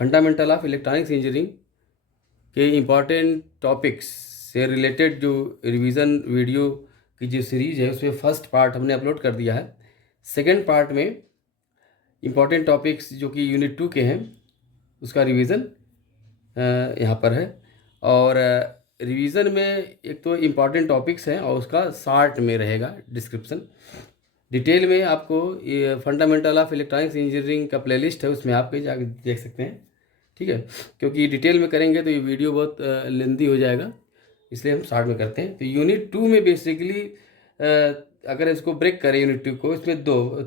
Fundamental of electronics engineering के important topics से related जो रिवीजन वीडियो की जो सीरीज़ है उसमें फर्स्ट पार्ट हमने अपलोड कर दिया है। सेकेंड पार्ट में इम्पॉर्टेंट टॉपिक्स जो कि यूनिट 2 के हैं उसका रिवीजन यहाँ पर है। और रिवीजन में एक तो इम्पॉर्टेंट टॉपिक्स हैं और उसका शार्ट में रहेगा डिस्क्रिप्शन। डिटेल में आपको ये फंडामेंटल ऑफ इलेक्ट्रॉनिक्स इंजीनियरिंग का प्लेलिस्ट है, उसमें आप कहीं जाकर देख सकते हैं। ठीक है, क्योंकि डिटेल में करेंगे तो ये वीडियो बहुत लेंदी हो जाएगा, इसलिए हम शार्ट में करते हैं। तो यूनिट 2 में बेसिकली अगर इसको ब्रेक करें यूनिट 2 को, इसमें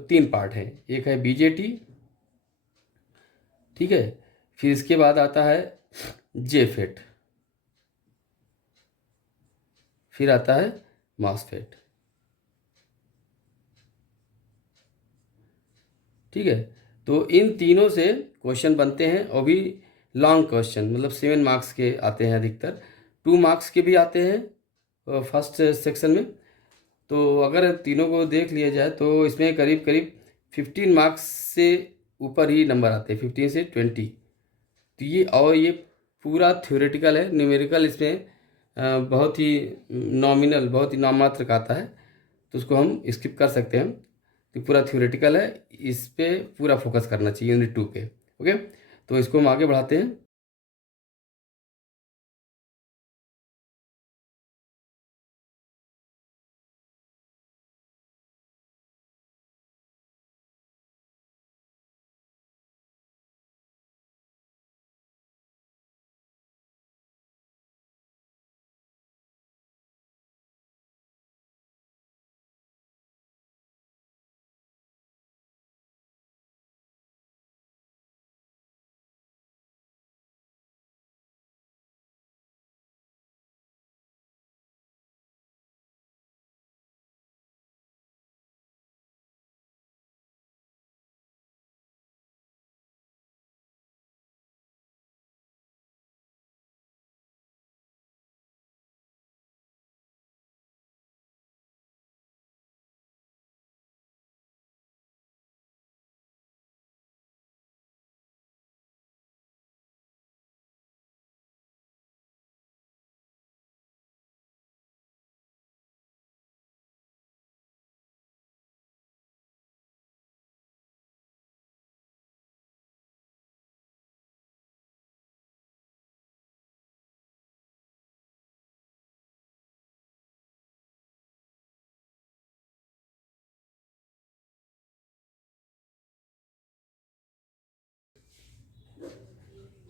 तीन पार्ट हैं। एक है बीजेटी, ठीक है, फिर इसके बाद आता है जेफेट, फिर आता है मॉसफेट। ठीक है, तो इन तीनों से क्वेश्चन बनते हैं और भी लॉन्ग क्वेश्चन, मतलब 7 मार्क्स के आते हैं अधिकतर, 2 मार्क्स के भी आते हैं फर्स्ट सेक्शन में। तो अगर तीनों को देख लिया जाए तो इसमें करीब करीब 15 मार्क्स से ऊपर ही नंबर आते हैं, 15 से 20। तो ये पूरा थ्योरेटिकल है, न्यूमेरिकल इसमें बहुत ही नॉमिनल, बहुत ही नाममात्र का आता है, तो उसको हम स्किप कर सकते हैं। तो पूरा थ्योरेटिकल है, इस पे पूरा फोकस करना चाहिए यूनिट 2 पे। ओके, तो इसको हम आगे बढ़ाते हैं।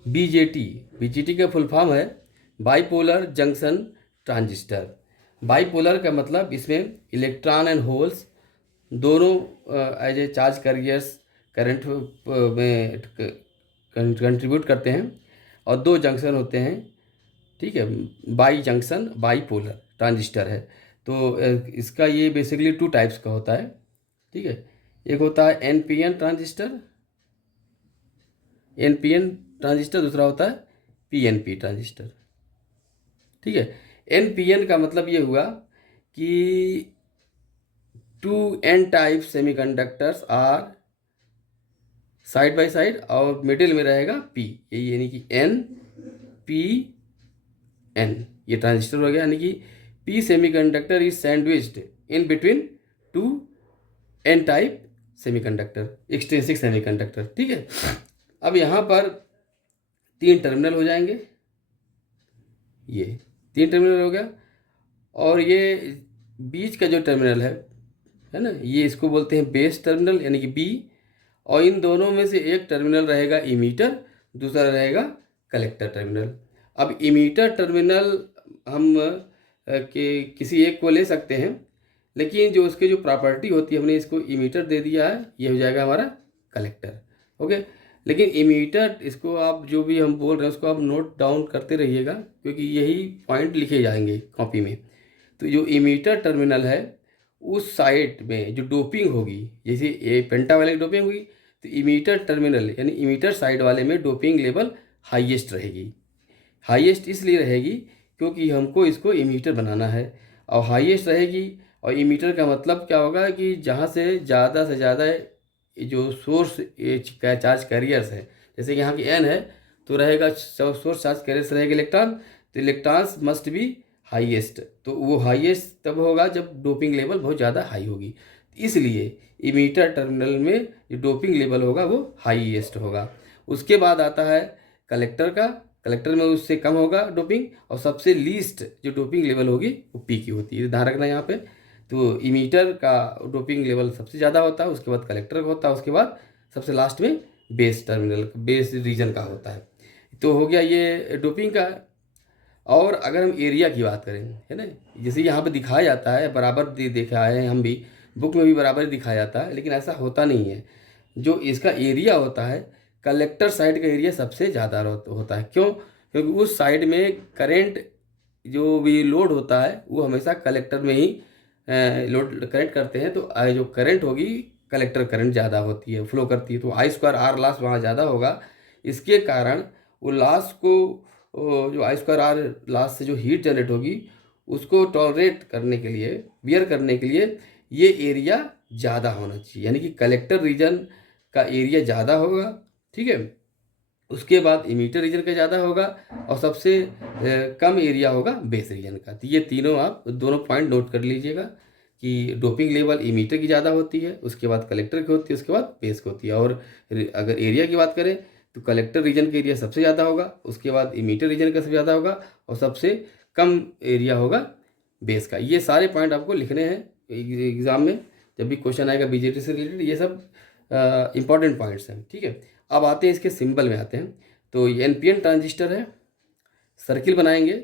बीजेटी, बीजेटी का फुल फॉर्म है बाइपोलर जंक्शन ट्रांजिस्टर। बाइपोलर का मतलब इसमें इलेक्ट्रॉन एंड होल्स दोनों as a charge carriers current में कंट्रीब्यूट करते हैं, और दो जंक्शन होते हैं। ठीक है, बाई जंक्शन बाइपोलर ट्रांजिस्टर है। तो इसका ये बेसिकली 2 टाइप्स का होता है। ठीक है, एक होता है एनपीएन ट्रांजिस्टर, एनपीएन ट्रांजिस्टर, दूसरा होता है पीएनपी ट्रांजिस्टर। ठीक है, एनपीएन का मतलब ये हुआ कि 2 N type semiconductors are side by side और मिडिल में रहेगा पी, यही यानी कि एन पी एन, ये ट्रांजिस्टर हो गया। यानी कि P semiconductor is sandwiched in between 2 N type semiconductor, extrinsic semiconductor. ठीक है, अब यहाँ पर 3 टर्मिनल हो जाएंगे, ये 3 टर्मिनल हो गया, और ये बीच का जो टर्मिनल है ना, ये इसको बोलते हैं बेस टर्मिनल यानी कि बी। और इन दोनों में से एक टर्मिनल रहेगा इमीटर, दूसरा रहेगा कलेक्टर टर्मिनल। अब इमीटर टर्मिनल हम किसी एक को ले सकते हैं, लेकिन जो उसके जो प्रॉपर्टी होती है, हमने इसको इमीटर दे दिया है, ये हो जाएगा हमारा कलेक्टर। ओके, लेकिन इमीटर, इसको आप जो भी हम बोल रहे हैं उसको आप नोट डाउन करते रहिएगा, क्योंकि यही पॉइंट लिखे जाएंगे कॉपी में। तो जो इमीटर टर्मिनल है उस साइड में जो डोपिंग होगी, जैसे ये पेंटावैलेंट डोपिंग होगी, तो इमीटर टर्मिनल यानी इमीटर साइड वाले में डोपिंग लेवल हाईएस्ट रहेगी। हाईएस्ट इसलिए रहेगी क्योंकि हमको इसको इमीटर बनाना है, और हाईएस्ट रहेगी। और इमीटर का मतलब क्या होगा कि जहाँ से ज़्यादा जो सोर्स चार्ज कैरियर्स है, जैसे कि यहाँ की एन है तो रहेगा सोर्स चार्ज कैरियर्स रहेगा इलेक्ट्रॉन, तो इलेक्ट्रॉन्स मस्ट बी हाईएस्ट, तो वो हाईएस्ट तब होगा जब डोपिंग लेवल बहुत ज़्यादा हाई होगी, इसलिए इमीटर टर्मिनल में जो डोपिंग लेवल होगा वो हाईएस्ट होगा। उसके बाद आता है कलेक्टर का, कलेक्टर में उससे कम होगा डोपिंग, और सबसे लीस्ट जो डोपिंग लेवल होगी वो पी की होती है, ध्यान रखना यहाँ पे। तो इमीटर का डोपिंग लेवल सबसे ज़्यादा होता है, उसके बाद कलेक्टर का होता है, उसके बाद सबसे लास्ट में बेस टर्मिनल बेस रीजन का होता है। तो हो गया ये डोपिंग का। और अगर हम एरिया की बात करें, है ना, जैसे यहाँ पे दिखाया जाता है बराबर देखा है हम भी, बुक में भी बराबर दिखाया जाता है, लेकिन ऐसा होता नहीं है। जो इसका एरिया होता है, कलेक्टर साइड का एरिया सबसे ज़्यादा होता है। क्यों? क्योंकि उस साइड में करंट जो भी लोड होता है वो हमेशा कलेक्टर में ही लोड कनेक्ट करते हैं, तो जो करंट होगी कलेक्टर करंट ज़्यादा होती है, फ्लो करती है, तो आई स्क्वायर आर लॉस वहाँ ज़्यादा होगा। इसके कारण वो लॉस को जो आई स्क्वायर आर लॉस से जो हीट जनरेट होगी उसको टॉलरेट करने के लिए, बियर करने के लिए ये एरिया ज़्यादा होना चाहिए, यानी कि कलेक्टर रीजन का एरिया ज़्यादा होगा, ठीक है। उसके बाद इमीटर रीजन का ज़्यादा होगा, और सबसे कम एरिया होगा बेस रीजन का। तो ये तीनों आप दोनों पॉइंट नोट कर लीजिएगा कि डोपिंग लेवल इमीटर की ज़्यादा होती है, उसके बाद कलेक्टर की होती है, उसके बाद बेस की होती है। और अगर एरिया की बात करें तो कलेक्टर रीजन का एरिया सबसे ज़्यादा होगा, उसके बाद इमीटर रीजन का सबसे ज़्यादा होगा, और सबसे कम एरिया होगा बेस का। ये सारे पॉइंट आपको लिखने हैं एग्ज़ाम में, जब भी क्वेश्चन आएगा बीजेटी से रिलेटेड, ये सब इंपॉर्टेंट पॉइंट्स हैं, ठीक है। अब आते हैं इसके सिंबल में आते हैं। तो ये एनपीएन ट्रांजिस्टर है, सर्किल बनाएंगे,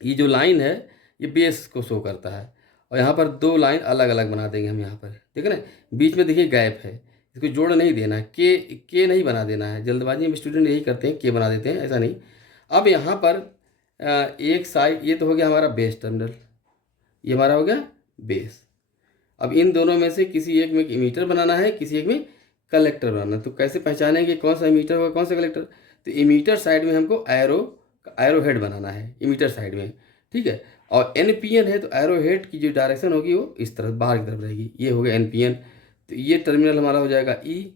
ये जो लाइन है ये बेस को शो करता है, और यहाँ पर दो लाइन अलग अलग बना देंगे हम। यहाँ पर देखो ना, बीच में देखिए गैप है, इसको जोड़ नहीं देना है, के नहीं बना देना है। जल्दबाजी में स्टूडेंट यही करते हैं, के बना देते हैं, ऐसा नहीं। अब यहाँ पर एक साइड, ये तो हो गया हमारा बेस टर्मिनल, ये हमारा हो गया बेस। अब इन दोनों में से किसी एक में इमीटर बनाना है, किसी एक में कलेक्टर बनाना है। तो कैसे पहचानेंगे कौन सा इमीटर होगा कौन सा कलेक्टर? तो इमीटर साइड में हमको एरो हेड बनाना है इमीटर साइड में, ठीक है। और एनपीएन है तो एरो हेड की जो डायरेक्शन होगी वो इस तरफ बाहर की तरफ रहेगी, ये हो गया एनपीएन। तो ये टर्मिनल हमारा हो जाएगा ई,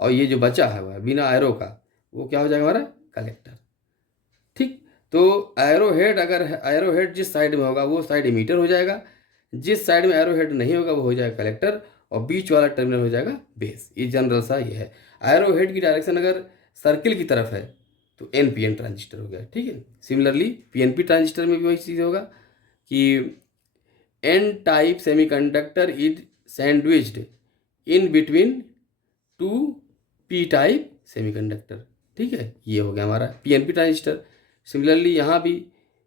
और ये जो बचा है वह बिना एरो का वो क्या हो जाएगा हमारा कलेक्टर, ठीक। तो एरो हेड, अगर एरो हेड जिस साइड में होगा वो साइड इमीटर हो जाएगा, जिस साइड में एरो हेड नहीं होगा वो हो जाएगा कलेक्टर, और बीच वाला टर्मिनल हो जाएगा बेस। ये जनरल सा ये है। एरो हेड की डायरेक्शन अगर सर्किल की तरफ है तो एनपीएन ट्रांजिस्टर हो गया, ठीक है। सिमिलरली पीएनपी ट्रांजिस्टर में भी वही चीज़ होगा कि N type semiconductor is sandwiched in between two P type semiconductor, ठीक है। ये हो गया हमारा पीएनपी ट्रांजिस्टर। सिमिलरली यहाँ भी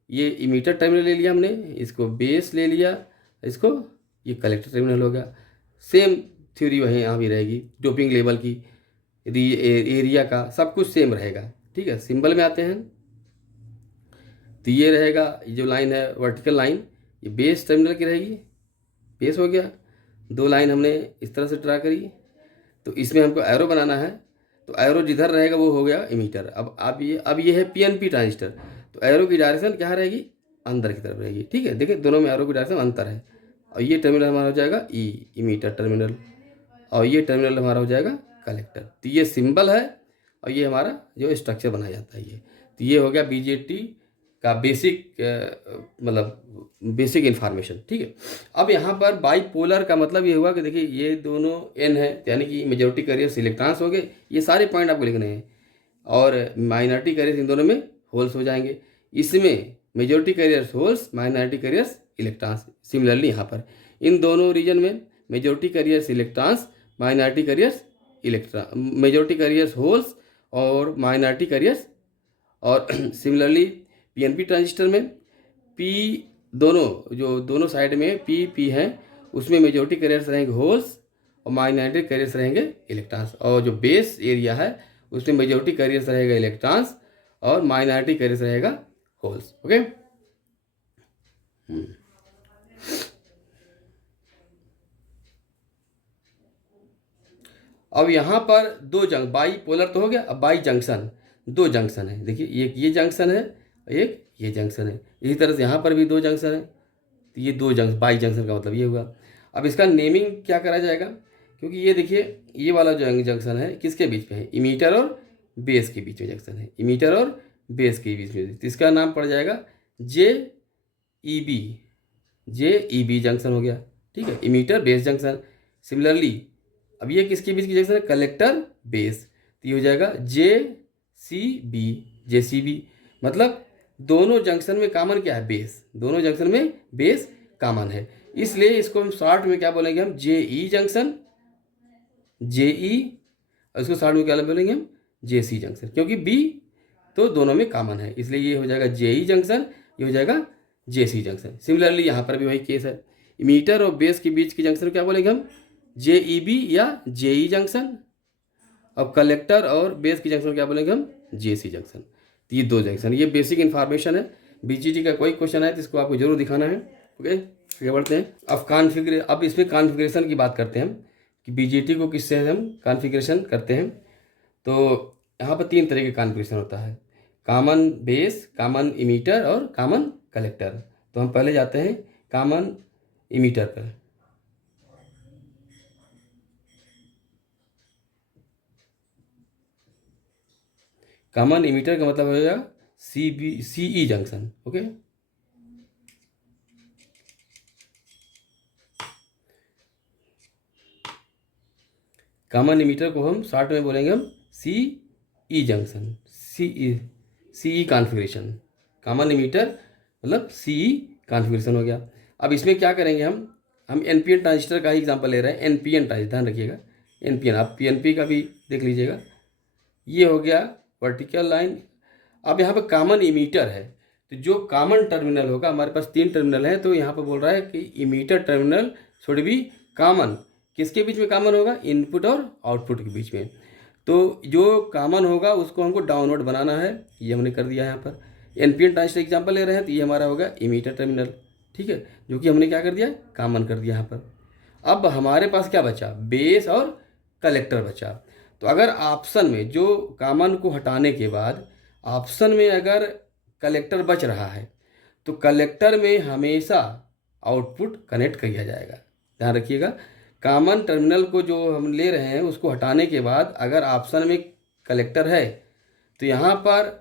ये इमीटर टर्मिनल ले लिया हमने, इसको बेस ले लिया, इसको ये कलेक्टर टर्मिनल हो गया। सेम थ्योरी वही यहाँ भी रहेगी, डोपिंग लेवल की, एरिया का, सब कुछ सेम रहेगा, ठीक है। सिंबल में आते हैं तो ये रहेगा, ये जो लाइन है वर्टिकल लाइन ये बेस टर्मिनल की रहेगी, बेस हो गया। दो लाइन हमने इस तरह से ड्रा करी, तो इसमें हमको एरो बनाना है, तो एरो जिधर रहेगा वो हो गया इमीटर। अब ये है पीएनपी ट्रांजिस्टर, तो एरो की डायरेक्शन क्या रहेगी, अंदर की तरफ रहेगी, ठीक है। देखिए दोनों में एरो की डायरेक्शन अंतर है। और ये टर्मिनल हमारा हो जाएगा ई, इमीटर टर्मिनल, और ये टर्मिनल हमारा हो जाएगा कलेक्टर। तो ये सिंबल है, और ये हमारा जो स्ट्रक्चर बनाया जाता है ये। तो ये हो गया बीजेटी का बेसिक, मतलब बेसिक इन्फॉर्मेशन, ठीक है। अब यहाँ पर बाईपोलर का मतलब ये हुआ कि देखिए ये दोनों एन है, यानी कि मेजॉरिटी कैरियर्स इलेक्ट्रॉन्स हो गए, ये सारे पॉइंट आपको लिखने हैं, और माइनॉरिटी कैरियर्स इन दोनों में होल्स हो जाएंगे। इसमें majority carriers holes, minority carriers electrons. Similarly यहाँ पर इन दोनों रीजन में majority carriers electrons, minority carriers electron, majority carriers holes और माइनॉरिटी कैरियर्स। और सिमिलरली पीएनपी ट्रांजिस्टर में पी दोनों, जो दोनों साइड में पी हैं उसमें मेजॉरिटी कैरियर्स रहेंगे होल्स, और माइनॉरिटी कैरियर्स रहेंगे इलेक्ट्रॉन्स। और जो बेस एरिया है उसमें मेजॉरिटी कैरियर्स रहेगा इलेक्ट्रॉन्स, और माइनॉरिटी कैरियर्स रहेगा होल्स, ओके। अब यहाँ पर दो बाई पोलर तो हो गया, अब बाई जंक्शन, दो जंक्शन है। देखिए एक ये जंक्शन है, एक ये जंक्शन है, इसी तरह से यहाँ पर भी दो जंक्शन है। तो ये दो बाई जंक्शन का मतलब ये हुआ। अब इसका नेमिंग क्या करा जाएगा, क्योंकि ये देखिए ये वाला जो जंक्शन है किसके बीच में है, इमीटर और बेस के बीच में जंक्शन है, इमीटर और बेस के बीच में, तो इसका नाम पड़ जाएगा जे ई बी, जे ई बी जंक्शन हो गया। ठीक है, इमीटर बेस जंक्शन। सिमिलरली अब ये किसके बीच की जंक्शन है, कलेक्टर बेस, तो ये हो जाएगा जे सी बी, जे सी बी। मतलब दोनों जंक्शन में कॉमन क्या है, बेस, दोनों जंक्शन में बेस कॉमन है, इसलिए इसको हम शॉर्ट में क्या बोलेंगे, हम जे ई जंक्शन, जे ई, और इसको शॉर्ट में क्या बोलेंगे हम, जे सी जंक्शन, क्योंकि बी तो दोनों में कॉमन है, इसलिए ये हो जाएगा जे ई जंक्शन, ये हो जाएगा जे सी जंक्शन। सिमिलरली यहाँ पर भी वही केस है, इमीटर और बेस के बीच की जंक्शन क्या बोलेंगे हम, जे ई बी या जे ई जंक्शन, अब कलेक्टर और बेस की जंक्शन क्या बोलेंगे हम, जे सी जंक्शन। तो ये दो जंक्शन, ये बेसिक इन्फॉर्मेशन है। बीजीटी का कोई क्वेश्चन है तो इसको आपको जरूर दिखाना है। ओके, आगे बढ़ते हैं। अब इसमें कॉन्फ़िगरेशन की बात करते हैं हम कि बीजीटी को किससे हम कॉन्फ़िगरेशन करते हैं। तो यहाँ पर 3 तरह के कॉन्फ़िगरेशन होता है, कॉमन बेस, कॉमन इमीटर और कॉमन कलेक्टर। तो हम पहले जाते हैं कॉमन इमीटर पर। कॉमन इमीटर का मतलब हो जाएगा सी ई जंक्शन। ओके, कॉमन इमीटर को हम शॉर्ट में बोलेंगे हम सी ई जंक्शन, सी ई कॉन्फ़िगरेशन। कॉमन इमीटर मतलब सी ई कॉन्फ़िगरेशन हो गया। अब इसमें क्या करेंगे हम एन पी एन ट्रांजिस्टर का ही एग्जांपल ले रहे हैं, एन पी एन ट्रांजिस्टर, ध्यान रखिएगा एन पी एन, आप पी एन पी का भी देख लीजिएगा। ये हो गया वर्टिकल लाइन। अब यहाँ पर कॉमन इमीटर है, तो जो कॉमन टर्मिनल होगा, हमारे पास 3 टर्मिनल है, तो यहाँ पर बोल रहा है कि emitter terminal should be common. किसके बीच में कॉमन होगा, इनपुट और आउटपुट के बीच में। तो जो कॉमन होगा उसको हमको डाउनवर्ड बनाना है, ये हमने कर दिया यहाँ पर। N P N transistor example ले रहे हैं, तो ये हमारा होगा इमीटर टर्मिनल, ठीक है, जो कि हमने क्या कर दिया, कॉमन कर दिया यहाँ पर। अब हमारे पास क्या बचा, बेस और कलेक्टर बचा। तो अगर ऑप्शन में जो कॉमन को हटाने के बाद ऑप्शन में अगर कलेक्टर बच रहा है, तो कलेक्टर में हमेशा आउटपुट कनेक्ट किया जाएगा। ध्यान रखिएगा, कॉमन टर्मिनल को जो हम ले रहे हैं उसको हटाने के बाद अगर ऑप्शन में कलेक्टर है, तो यहाँ पर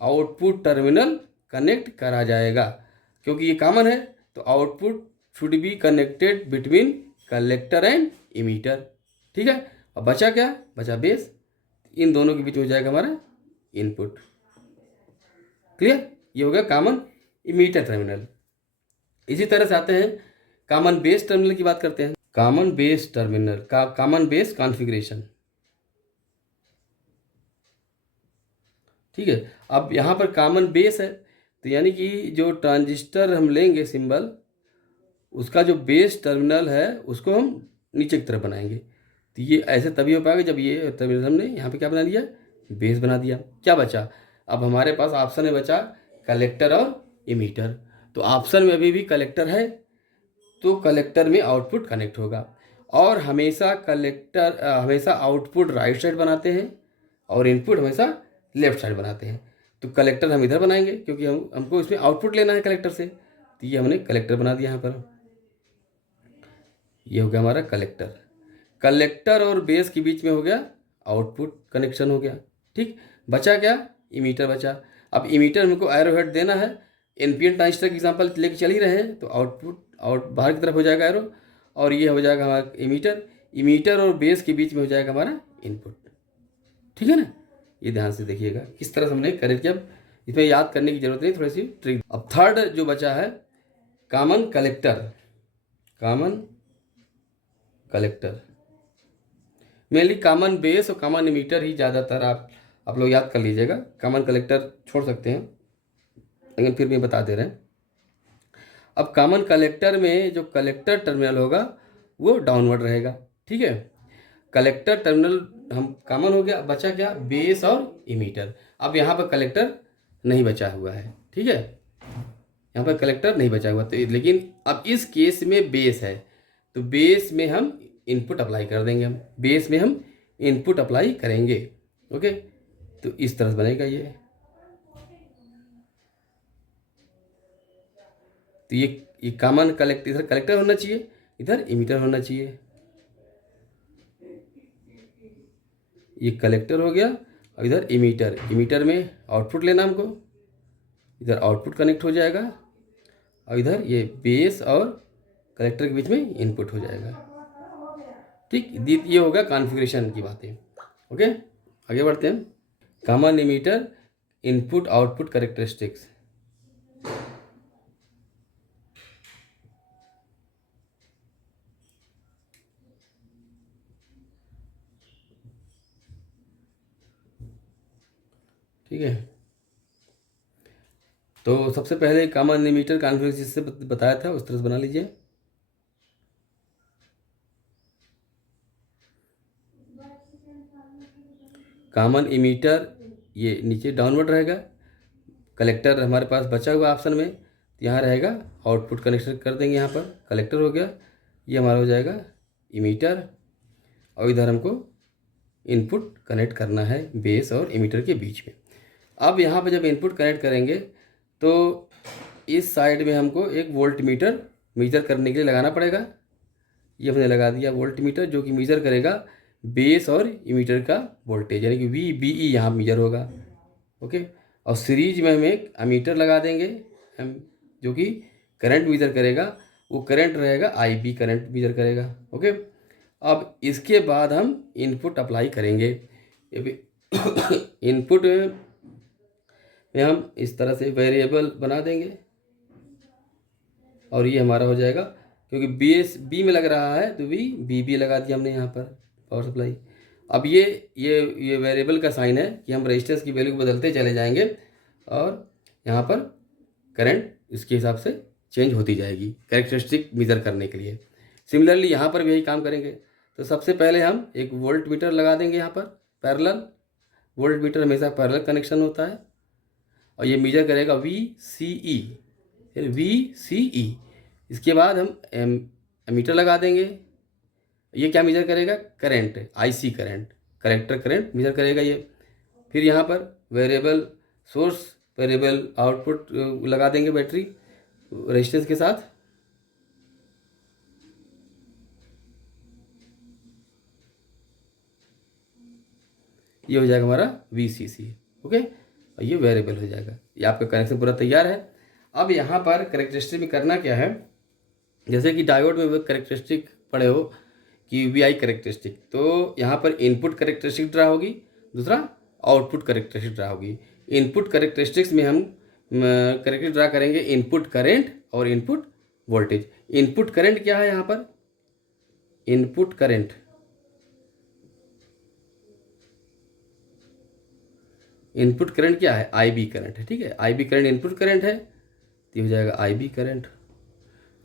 आउटपुट टर्मिनल कनेक्ट करा जाएगा, क्योंकि ये कॉमन है। तो output should be connected between collector and emitter. ठीक है, अब बचा क्या, बचा बेस, इन दोनों के बीच हो जाएगा हमारा इनपुट। क्लियर, ये हो गया कॉमन इमीटर टर्मिनल। इसी तरह से आते हैं कॉमन बेस टर्मिनल की बात करते हैं। कॉमन बेस टर्मिनल का कॉमन बेस कॉन्फ़िगरेशन, ठीक है। अब यहाँ पर कॉमन बेस है, तो यानी कि जो ट्रांजिस्टर हम लेंगे सिंबल, उसका जो बेस टर्मिनल है उसको हम नीचे की तरफ बनाएंगे। तो ये ऐसे तभी हो पाएगा जब ये टर्मिनल हमने यहाँ पे क्या बना दिया, बेस बना दिया। क्या बचा, अब हमारे पास ऑप्शन में बचा कलेक्टर और इमीटर। तो ऑप्शन में अभी भी कलेक्टर है, तो कलेक्टर में आउटपुट कनेक्ट होगा। और हमेशा आउटपुट राइट साइड बनाते हैं और इनपुट हमेशा लेफ्ट साइड बनाते हैं। तो कलेक्टर हम इधर बनाएंगे क्योंकि हमको इसमें आउटपुट लेना है कलेक्टर से, तो ये हमने कलेक्टर बना दिया यहाँ पर। ये हो गया हमारा कलेक्टर। कलेक्टर और बेस के बीच में हो गया आउटपुट कनेक्शन हो गया। ठीक, बचा क्या, इमीटर बचा। अब इमीटर हमको एरो हेड देना है, एनपीएन ट्रांजिस्टर का एग्जांपल लेके चल ही रहे हैं, तो आउट बाहर की तरफ हो जाएगा एरो, और ये हो जाएगा हमारा इमीटर और बेस के बीच में हो जाएगा हमारा इनपुट। ठीक है ना, ये ध्यान से देखिएगा किस तरह से हमने कनेक्ट किया। इसमें याद करने की जरूरत नहीं, थोड़ी सी ट्रिक। अब थर्ड जो बचा है common collector, mainly common base और कॉमन इमीटर ही ज़्यादातर आप लोग याद कर लीजिएगा। कॉमन कलेक्टर छोड़ सकते हैं, लेकिन फिर भी बता दे रहे हैं। अब कॉमन कलेक्टर में जो कलेक्टर टर्मिनल होगा वो डाउनवर्ड रहेगा। ठीक है, कलेक्टर टर्मिनल हम कॉमन हो गया, बचा क्या, बेस और इमीटर। अब यहाँ पर कलेक्टर नहीं बचा हुआ है, ठीक है, यहाँ पर कलेक्टर नहीं बचा हुआ, तो लेकिन अब इस केस में बेस है, तो बेस में हम इनपुट अप्लाई कर देंगे, हम बेस में हम इनपुट अप्लाई करेंगे। ओके, तो इस तरह से बनेगा ये। तो ये कॉमन इधर कलेक्टर होना चाहिए, इधर इमीटर होना चाहिए। ये कलेक्टर हो गया, और इधर इमीटर, इमीटर में आउटपुट लेना हमको, इधर आउटपुट कनेक्ट हो जाएगा, और इधर ये बेस और कलेक्टर के बीच में इनपुट हो जाएगा। ठीक, ये होगा कॉन्फ़िगरेशन की बातें। ओके, आगे बढ़ते हैं। Common emitter input output characteristics. ठीक है, तो सबसे पहले कॉमन इमीटर कॉन्फ़िगरेशन जिससे बताया था उस तरह से बना लीजिए। कॉमन इमीटर ये नीचे डाउनवर्ड रहेगा, कलेक्टर हमारे पास बचा हुआ ऑप्शन में, तो यहाँ रहेगा आउटपुट कनेक्शन कर देंगे, यहाँ पर कलेक्टर हो गया, ये हमारा हो जाएगा इमीटर, और इधर हमको इनपुट कनेक्ट करना है बेस और इमीटर के बीच में। अब यहाँ पर जब इनपुट कनेक्ट करेंगे तो इस साइड में हमको एक वोल्ट मीटर मेजर करने के लिए लगाना पड़ेगा। ये हमने लगा दिया वोल्ट मीटर, जो कि मेजर करेगा बेस और इमीटर का वोल्टेज, यानी कि VBE यहाँ मेजर होगा। ओके, और सीरीज में हम एक अमीटर लगा देंगे हम, जो कि करंट मेजर करेगा, वो करंट रहेगा IB करंट मेजर करेगा। ओके, अब इसके बाद हम इनपुट अप्लाई करेंगे। इनपुट में हम इस तरह से वेरिएबल बना देंगे, और ये हमारा हो जाएगा, क्योंकि बी में लग रहा है तो BB लगा दिया हमने यहाँ पर पावर सप्लाई। अब ये वेरिएबल का साइन है कि हम रेजिस्टेंस की वैल्यू को बदलते चले जाएंगे, और यहाँ पर करंट इसके हिसाब से चेंज होती जाएगी कैरेक्टरिस्टिक मेजर करने के लिए। सिमिलरली यहाँ पर भी यही काम करेंगे। तो सबसे पहले हम एक वोल्ट मीटर लगा देंगे यहाँ पर पैरेलल, वोल्ट मीटर हमेशा पैरेलल कनेक्शन होता है, और ये मेजर करेगा VCE, फिर VCE। इसके बाद हम एमीटर लगा देंगे, ये क्या मेजर करेगा, current, IC current, collector current measure करेगा ये। फिर यहाँ पर वेरिएबल सोर्स, वेरिएबल आउटपुट लगा देंगे बैटरी रेजिस्टेंस के साथ। ये हो जाएगा हमारा VCC। ओके, और ये वेरिएबल हो जाएगा। ये आपका कनेक्शन पूरा तैयार है। अब यहाँ पर करेक्टरिस्टिक में करना क्या है, जैसे कि डायोड में करेक्टरिस्टिक पढ़े हो कि VI करेक्टरिस्टिक, तो यहाँ पर इनपुट करेक्टरिस्टिक ड्रा होगी, दूसरा आउटपुट करेक्टरिस्टिक ड्रा होगी। इनपुट करेक्टरिस्टिक्स में हम करेक्टरिस्टिक ड्रा करेंगे इनपुट करंट और इनपुट वोल्टेज। इनपुट करंट क्या है यहाँ पर, इनपुट करंट, इनपुट करंट क्या है, IB करंट है। ठीक है, IB करंट इनपुट करंट है, तो ये हो जाएगा IB करंट।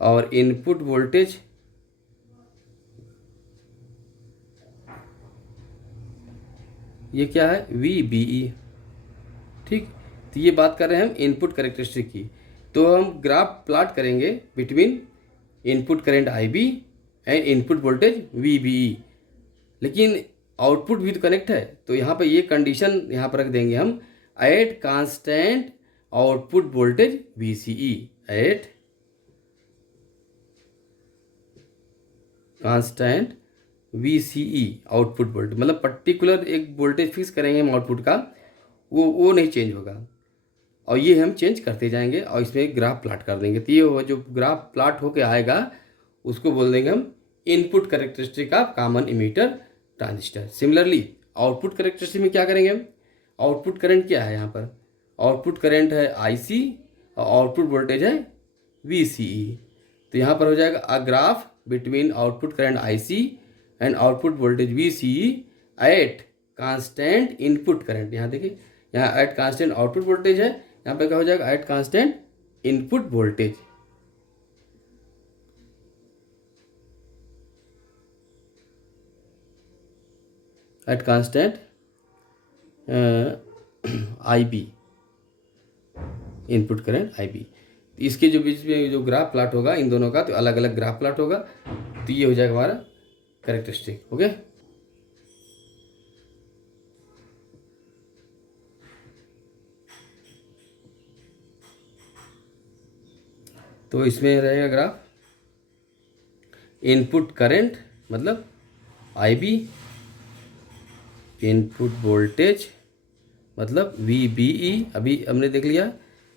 और इनपुट वोल्टेज ये क्या है, VBE। ठीक, तो ये बात कर रहे हैं हम इनपुट करेक्टरिस्टिक की। तो हम ग्राफ प्लॉट करेंगे between input current IB and input voltage VBE, लेकिन आउटपुट भी तो कनेक्ट है, तो यहाँ पे ये कंडीशन यहाँ पर रख देंगे हम, eight constant output voltage VCE, at constant VCE output voltage, मतलब पर्टिकुलर एक वोल्टेज फिक्स करेंगे हम आउटपुट का, वो नहीं चेंज होगा, और ये हम चेंज करते जाएंगे और इसमें ग्राफ प्लॉट कर देंगे। तो ये जो ग्राफ प्लॉट होके आएगा उसको बोल देंगे हम input characteristic of common emitter transistor. Similarly output characteristic में क्या करेंगे हम, आउटपुट करंट क्या है, यहाँ पर आउटपुट करंट है IC और आउटपुट वोल्टेज है VCE। तो यहाँ पर हो जाएगा अ graph between output current IC and output voltage VCE eight constant input current. यहाँ देखिए, यहाँ एट कांस्टेंट आउटपुट वोल्टेज है, यहाँ पे क्या हो जाएगा, eight constant input voltage. At constant IB input current IB। इसके जो बीच में जो ग्राफ प्लॉट होगा इन दोनों का, तो अलग अलग ग्राफ प्लॉट होगा, तो ये हो जाएगा हमारा करेक्टरिस्टिक। ओके, तो इसमें रहेगा ग्राफ इनपुट करंट मतलब IB इनपुट वोल्टेज मतलब VBE, अभी हमने देख लिया,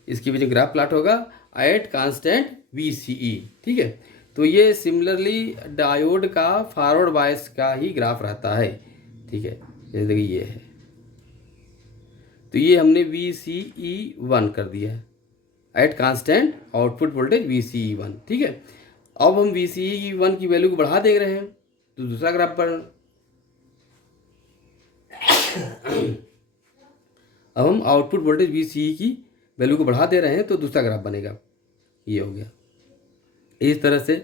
इसके बीच में ग्राफ प्लाट होगा एट कांस्टेंट VCE। ठीक है, तो ये सिमिलरली डायोड का फॉरवर्ड बायस का ही ग्राफ रहता है। ठीक है, जैसे देखिए ये है, तो ये हमने VCE1 कर दिया है eight constant output voltage VCE1। ठीक है, अब हम VCE1 की वैल्यू को बढ़ा दे रहे हैं तो दूसरा ग्राफ पर, अब हम आउटपुट वोल्टेज VCE की वैल्यू को बढ़ा दे रहे हैं तो दूसरा ग्राफ बनेगा, ये हो गया। इस तरह से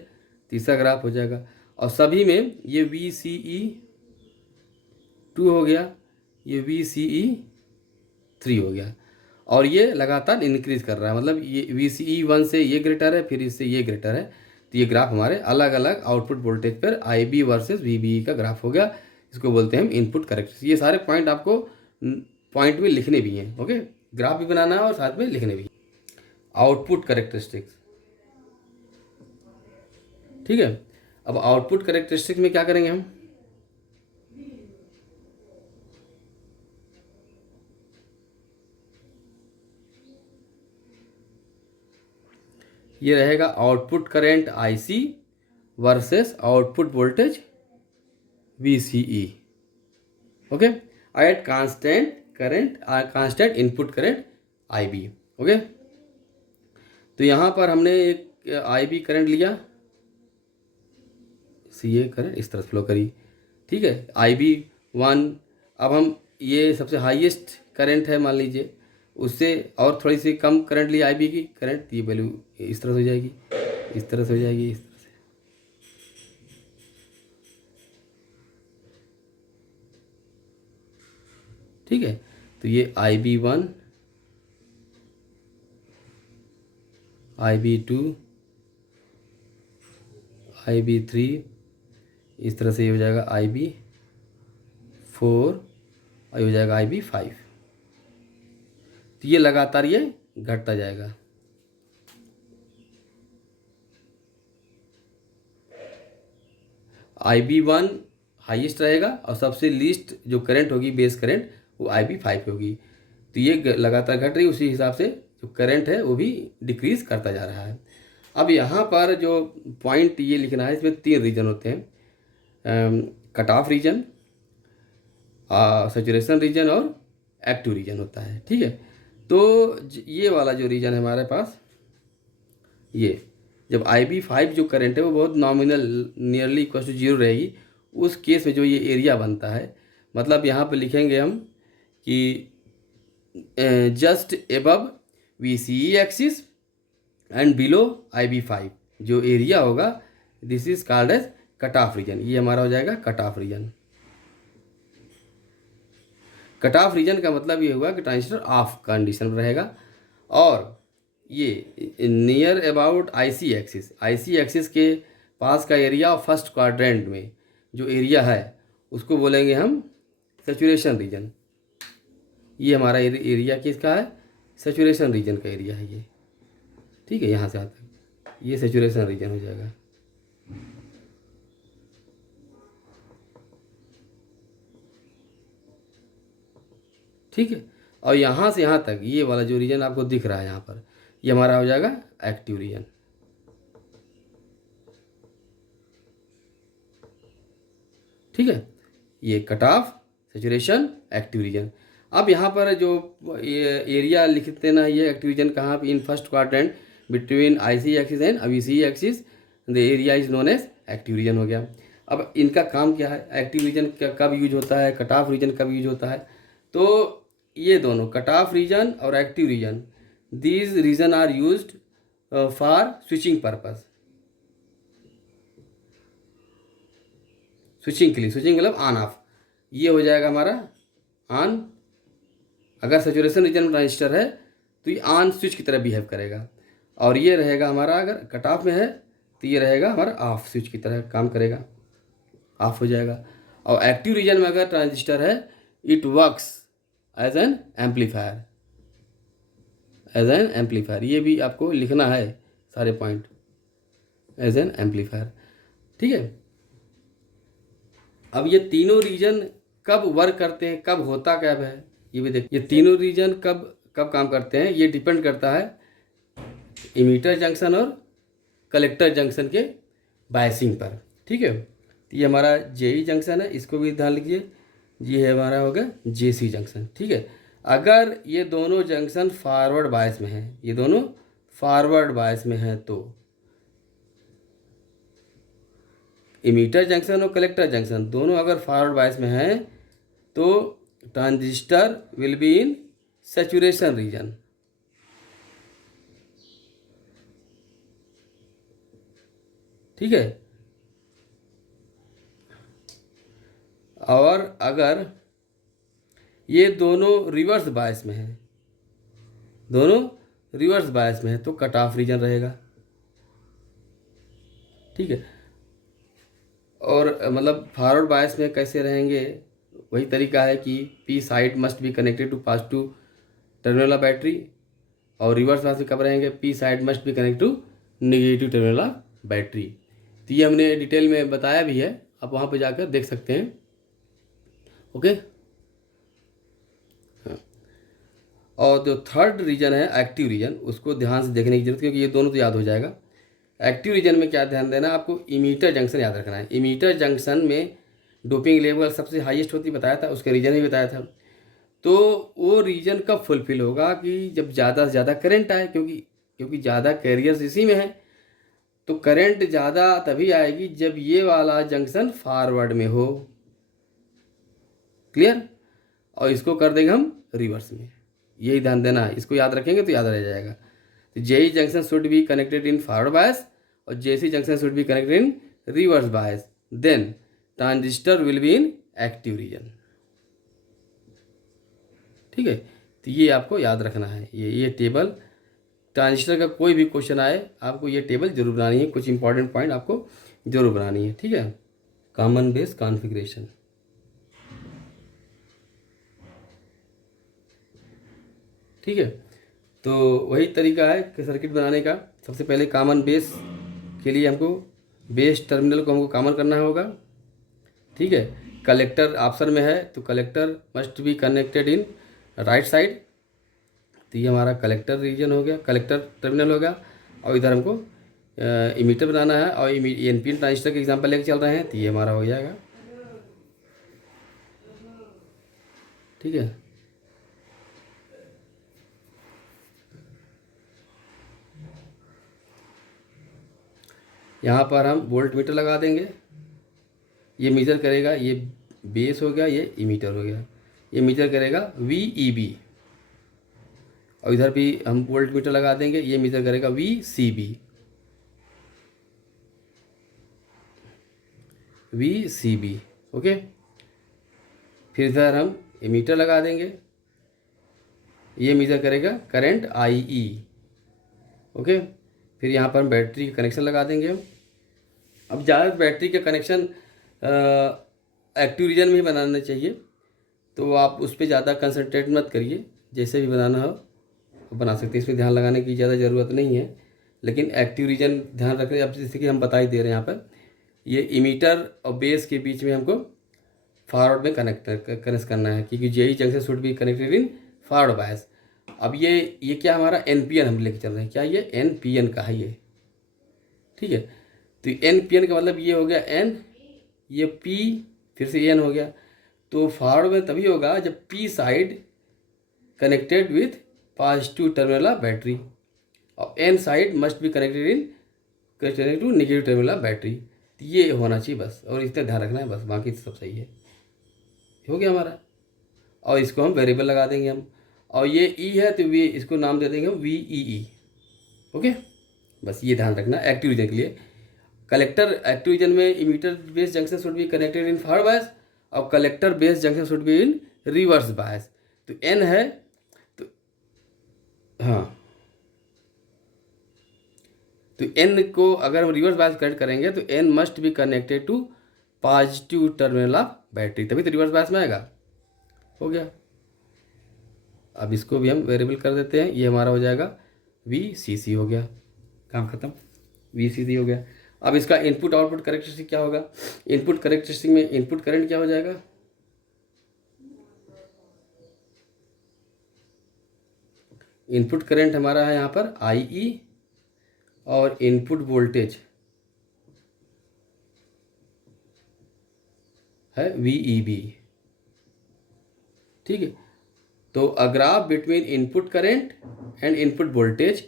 तीसरा ग्राफ हो जाएगा, और सभी में ये VCE2 हो गया, ये VCE3 हो गया, और ये लगातार इंक्रीज कर रहा है, मतलब ये VCE1 से ये ग्रेटर है, फिर इससे ये ग्रेटर है, तो ये ग्राफ हमारे अलग अलग आउटपुट वोल्टेज पर IB वर्सेस VBE का ग्राफ हो गया। इसको बोलते हैं हम इनपुट करेक्टरिस्टिक्स। ये सारे पॉइंट आपको पॉइंट में लिखने भी हैं, ओके, ग्राफ भी बनाना है और साथ में लिखने भी। आउटपुट करेक्टरिस्टिक्स, ठीक है। अब आउटपुट करेक्टरिस्टिक्स में क्या करेंगे हम, ये रहेगा output current IC versus output voltage VCE, okay, at constant current, constant input current IB, okay. तो यहाँ पर हमने एक IB करंट लिया, CA करंट इस तरह फ्लो करी, ठीक है, IB1। अब हम ये सबसे हाईएस्ट करंट है मान लीजिए, उससे और थोड़ी सी कम करंट ली IB की करंट, ये वैल्यू इस तरह से हो जाएगी, इस तरह से हो जाएगी, इस तरह से, ठीक है। तो ये IB1, IB2, IB3, इस तरह से ये हो जाएगा IB4 और ये हो जाएगा IB5। तो ये लगातार ये घटता जाएगा। IB1 हाईएस्ट रहेगा और सबसे लीस्ट जो करंट होगी बेस करंट वो IB5 होगी। तो ये लगातार घट रही, उसी हिसाब से जो करंट है वो भी डिक्रीज करता जा रहा है। अब यहाँ पर जो पॉइंट ये लिखना है, इसमें 3 रीजन होते हैं, cut off region, saturation region और एक्टिव रीजन होता है, ठीक है। तो ये वाला जो रीजन है हमारे पास, ये जब IB5 जो करंट है वो बहुत नॉमिनल नियरली इक्वल टू 0 रहेगी, उस केस में जो ये एरिया बनता है, मतलब यहाँ पे लिखेंगे हम कि just above VCE axis and below IB5 जो एरिया होगा, this is called as cut off region. ये हमारा हो जाएगा cut off region. Cut off region का मतलब ये हुआ कि ट्रांजिस्टर ऑफ कंडीशन रहेगा, और ये नियर अबाउट IC एक्सिस के पास का एरिया और फर्स्ट क्वाड्रेंट में जो एरिया है उसको बोलेंगे हम सैचुरेशन रीजन। ये हमारा एरिया किसका है, सैचुरेशन रीजन का एरिया है ये, ठीक है। यहाँ से यहाँ तक ये सैचुरेशन रीजन हो जाएगा। ठीक है, और यहाँ से यहाँ तक ये वाला जो रीजन आपको दिख रहा है यहाँ पर, ये हमारा हो जाएगा एक्टिव रीजन। ठीक है, ये cut off, saturation, active region. अब यहाँ पर जो ये एरिया लिखते ना, ये एक्टिव रीजन कहाँ पे, in first quadrant between IC axis and VCE axis, the area is known as active region हो गया। अब इनका काम क्या है, एक्टिव रीजन कब यूज होता है, कट ऑफ रीजन कब यूज होता है, तो ये दोनों कट ऑफ रीजन और active region, these region are used for switching purpose. Switching के लिए, स्विचिंग मतलब ऑन ऑफ, ये हो जाएगा हमारा ऑन। अगर सैचुरेशन रीजन में ट्रांजिस्टर है तो ये ऑन स्विच की तरह बिहेव करेगा, और ये रहेगा हमारा, अगर कट ऑफ में है तो ये रहेगा हमारा ऑफ स्विच की तरह काम करेगा, ऑफ हो जाएगा। और एक्टिव रीजन में अगर ट्रांजिस्टर है, it works as an amplifier, as an amplifier. ये भी आपको लिखना है सारे पॉइंट, एज एन एम्पलीफायर, ठीक है। अब ये तीनों रीजन कब वर्क करते हैं, कब होता कब है, ये भी देख। ये तीनों रीजन कब कब काम करते हैं, ये डिपेंड करता है इमीटर जंक्शन और कलेक्टर जंक्शन के बायसिंग पर। ठीक है, तो ये हमारा जेई जंक्शन है, इसको भी ध्यान लिखिए। ये है हमारा हो गया जेसी जंक्शन। ठीक है, अगर ये दोनों जंक्शन फॉरवर्ड बायस में हैं, ये दोनों फॉरवर्ड बायस में हैं, तो इमीटर जंक्शन और कलेक्टर जंक्शन दोनों अगर फॉरवर्ड बायस में हैं तो transistor will be in saturation region. ठीक है, और अगर ये दोनों रिवर्स बायस में हैं, दोनों रिवर्स बायस में है तो कट ऑफ रीजन रहेगा। ठीक है, और मतलब फॉरवर्ड बायस में कैसे रहेंगे, वही तरीका है कि P side must be connected to positive terminal of battery, और रिवर्स बायस में कब रहेंगे, P side must be connect to negative terminal of battery. तो ये हमने डिटेल में बताया भी है, आप वहाँ पे जाकर देख सकते हैं। ओके, और जो थर्ड रीजन है एक्टिव रीजन, उसको ध्यान से देखने की जरूरत, क्योंकि ये दोनों तो याद हो जाएगा। एक्टिव रीजन में क्या ध्यान देना है, आपको इमीटर जंक्शन याद रखना है। इमीटर जंक्शन में डोपिंग लेवल सबसे हाईएस्ट होती बताया था, उसके रीजन भी बताया था। तो वो रीजन कब फुलफिल होगा कि जब ज़्यादा से ज़्यादा करंट आए, क्योंकि ज़्यादा कैरियर्स इसी में है, तो करंट ज़्यादा तभी आएगी जब ये वाला जंक्शन फॉरवर्ड में हो। क्लियर, और इसको कर देंगे हम रिवर्स में, यही ध्यान देना है, इसको याद रखेंगे तो याद रह जाएगा। तो JE junction should be connected in forward bias और JC junction should be connected in reverse bias, then transistor will be in active region. ठीक है, तो ये आपको याद रखना है। ये टेबल, ट्रांजिस्टर का कोई भी क्वेश्चन आए आपको ये टेबल जरूर बनानी है, कुछ इंपॉर्टेंट पॉइंट आपको जरूर बनानी है। ठीक है, कॉमन बेस कॉन्फ़िगरेशन। ठीक है, तो वही तरीका है कि सर्किट बनाने का। सबसे पहले कॉमन बेस के लिए हमको बेस टर्मिनल को हमको कॉमन करना होगा। ठीक है, कलेक्टर ऑप्शन में है तो collector must be connected in right side, तो ये हमारा कलेक्टर रीजन हो गया, कलेक्टर टर्मिनल हो गया। और इधर हमको इमीटर बनाना है, और एनपीएन ट्रांजिस्टर के एग्जांपल लेके चल रहे हैं, तो ये हमारा हो जाएगा। ठीक है, यहाँ पर हम वोल्ट मीटर लगा देंगे, ये मेजर करेगा, ये बेस हो गया, ये इमीटर हो गया, ये मेजर करेगा VEB, और इधर भी हम वोल्ट मीटर लगा देंगे, ये मेजर करेगा VCB। ओके, फिर इधर हम इमीटर लगा देंगे, ये मेजर करेगा करंट IE। ओके, फिर यहाँ पर हम बैटरी का कनेक्शन लगा देंगे। अब ज़्यादा बैटरी का कनेक्शन एक्टिव रीजन में ही बनाना चाहिए, तो आप उस पर ज़्यादा कंसंट्रेट मत करिए, जैसे भी बनाना हो बना सकते हैं, इसमें ध्यान लगाने की ज़्यादा ज़रूरत नहीं है। लेकिन एक्टिव रीजन ध्यान रखें, अब जैसे कि हम बता ही दे रहे हैं यहाँ पर, ये इमीटर और बेस के बीच में हमको फॉरवर्ड में कनेक्ट करना है, क्योंकि JE junction should be connected in forward bias. अब ये क्या हमारा NPN हम लेके चल रहे हैं, क्या ये NPN का है ये। ठीक है, तो NPN का मतलब ये हो गया N, ये P, फिर से N हो गया। तो फॉरवर्ड में तभी होगा जब P side connected with positive terminal of battery, और N side must be connected to negative terminal of battery. तो ये होना चाहिए बस, और इतना ध्यान रखना है बस, बाकी तो सब सही है। हो गया हमारा, और इसको हम वेरिएबल लगा देंगे हम, और ये E है तो वी इसको नाम दे देंगे हम VEE। ओके, बस ये ध्यान रखना एक्टिव रीजन के लिए। कलेक्टर एक्टिव रीजन में emitter base junction should be connected in forward bias, और collector base junction should be in reverse bias. तो N है तो हाँ, तो N को अगर हम रिवर्स बायस कनेक्ट करेंगे तो N must be connected to positive terminal of battery, तभी तो रिवर्स बायस में आएगा। हो गया, अब इसको भी हम वेरिएबल कर देते हैं, ये हमारा हो जाएगा VCC। हो गया, काम खत्म, VCC हो गया। अब इसका इनपुट आउटपुट करेक्टरिस्टिक क्या होगा, इनपुट करेक्टरिस्टिक में इनपुट करंट क्या हो जाएगा, इनपुट करंट हमारा है यहाँ पर आई ई और इनपुट वोल्टेज है वी ई बी। ठीक है, तो a graph between input current and input voltage,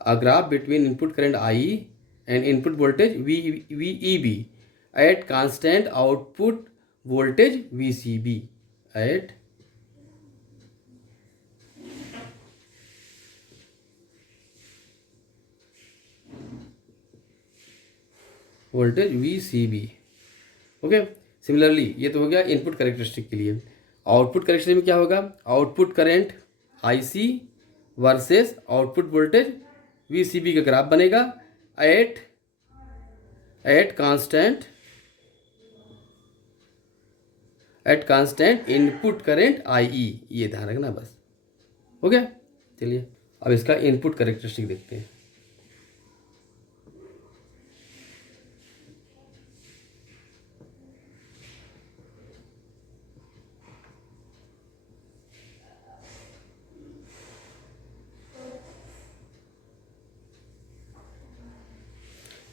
a graph between input current I and input voltage V E B at constant output voltage V C B at voltage V C B. Okay, similarly ये तो हो गया input characteristic के लिए। Output characteristic में क्या होगा, output current I C versus output voltage V C B का ग्राफ बनेगा at constant input current I E, ये ध्यान रखना बस। ओके, चलिए अब इसका इनपुट कैरेक्टरिस्टिक देखते हैं।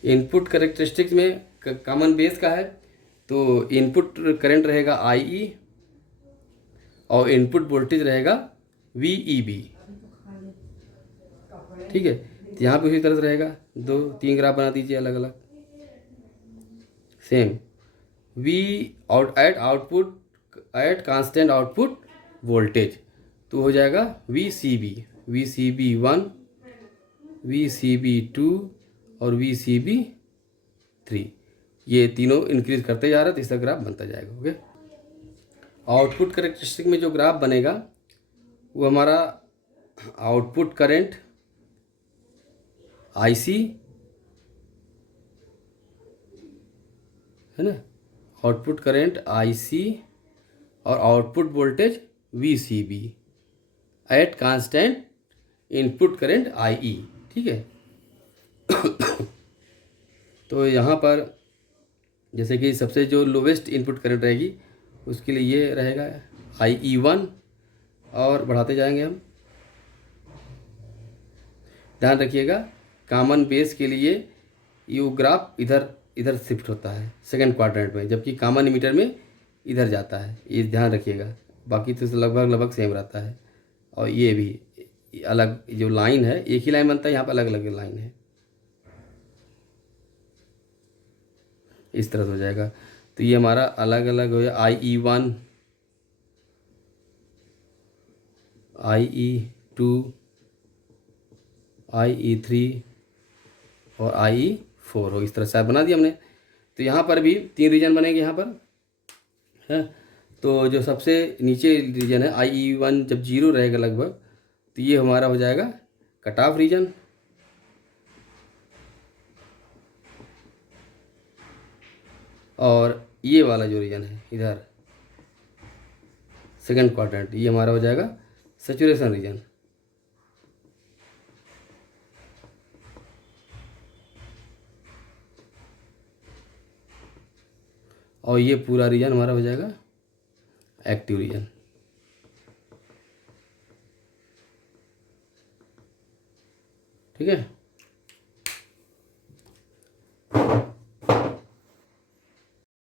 इनपुट कैरेक्टरिस्टिक्स में कॉमन बेस का है, तो इनपुट करंट रहेगा आई ई और इनपुट वोल्टेज रहेगा वी ई बी। ठीक है, तो यहाँ पे उसी तरह से रहेगा, 2-3 ग्राफ बना दीजिए अलग अलग same. V at constant output voltage तो हो जाएगा V C B 1, V C B 2 और वी सी बी 3, ये तीनों इंक्रीज करते जा रहा है, तो इसका ग्राफ बनता जाएगा। ओके, आउटपुट कैरेक्टरिस्टिक में जो ग्राफ बनेगा वो हमारा आउटपुट करंट आई सी है ना, आउटपुट करंट आई सी और output voltage V C B at constant input current I E. ठीक है, तो यहाँ पर जैसे कि सबसे जो लोवेस्ट इनपुट करंट रहेगी उसके लिए ये रहेगा आई ई 1, और बढ़ाते जाएंगे हम। ध्यान रखिएगा कॉमन बेस के लिए ये ग्राफ इधर शिफ्ट होता है सेकंड क्वाड्रेंट में, जबकि कॉमन इमीटर में इधर जाता है, ये ध्यान रखिएगा। बाकी तो लगभग सेम रहता है। और ये भी अलग, जो लाइन है एक ही लाइन बनता है, यहाँ पर अलग अलग लाइन है, इस तरह से हो जाएगा। तो ये हमारा अलग अलग हो गया, आई ई 1, आई ई 2, आई ई 3 और आई ई 4 हो, इस तरह से बना दिया हमने। तो यहाँ पर भी 3 रीजन बनेंगे यहाँ पर है। तो जो सबसे नीचे रीजन है आई ई 1 जब 0 रहेगा लगभग, तो ये हमारा हो जाएगा कट ऑफ रीजन। और ये वाला जो रीजन है इधर सेकंड क्वाड्रेंट, ये हमारा हो जाएगा सैचुरेशन रीजन। और ये पूरा रीजन हमारा हो जाएगा एक्टिव रीजन। ठीक है।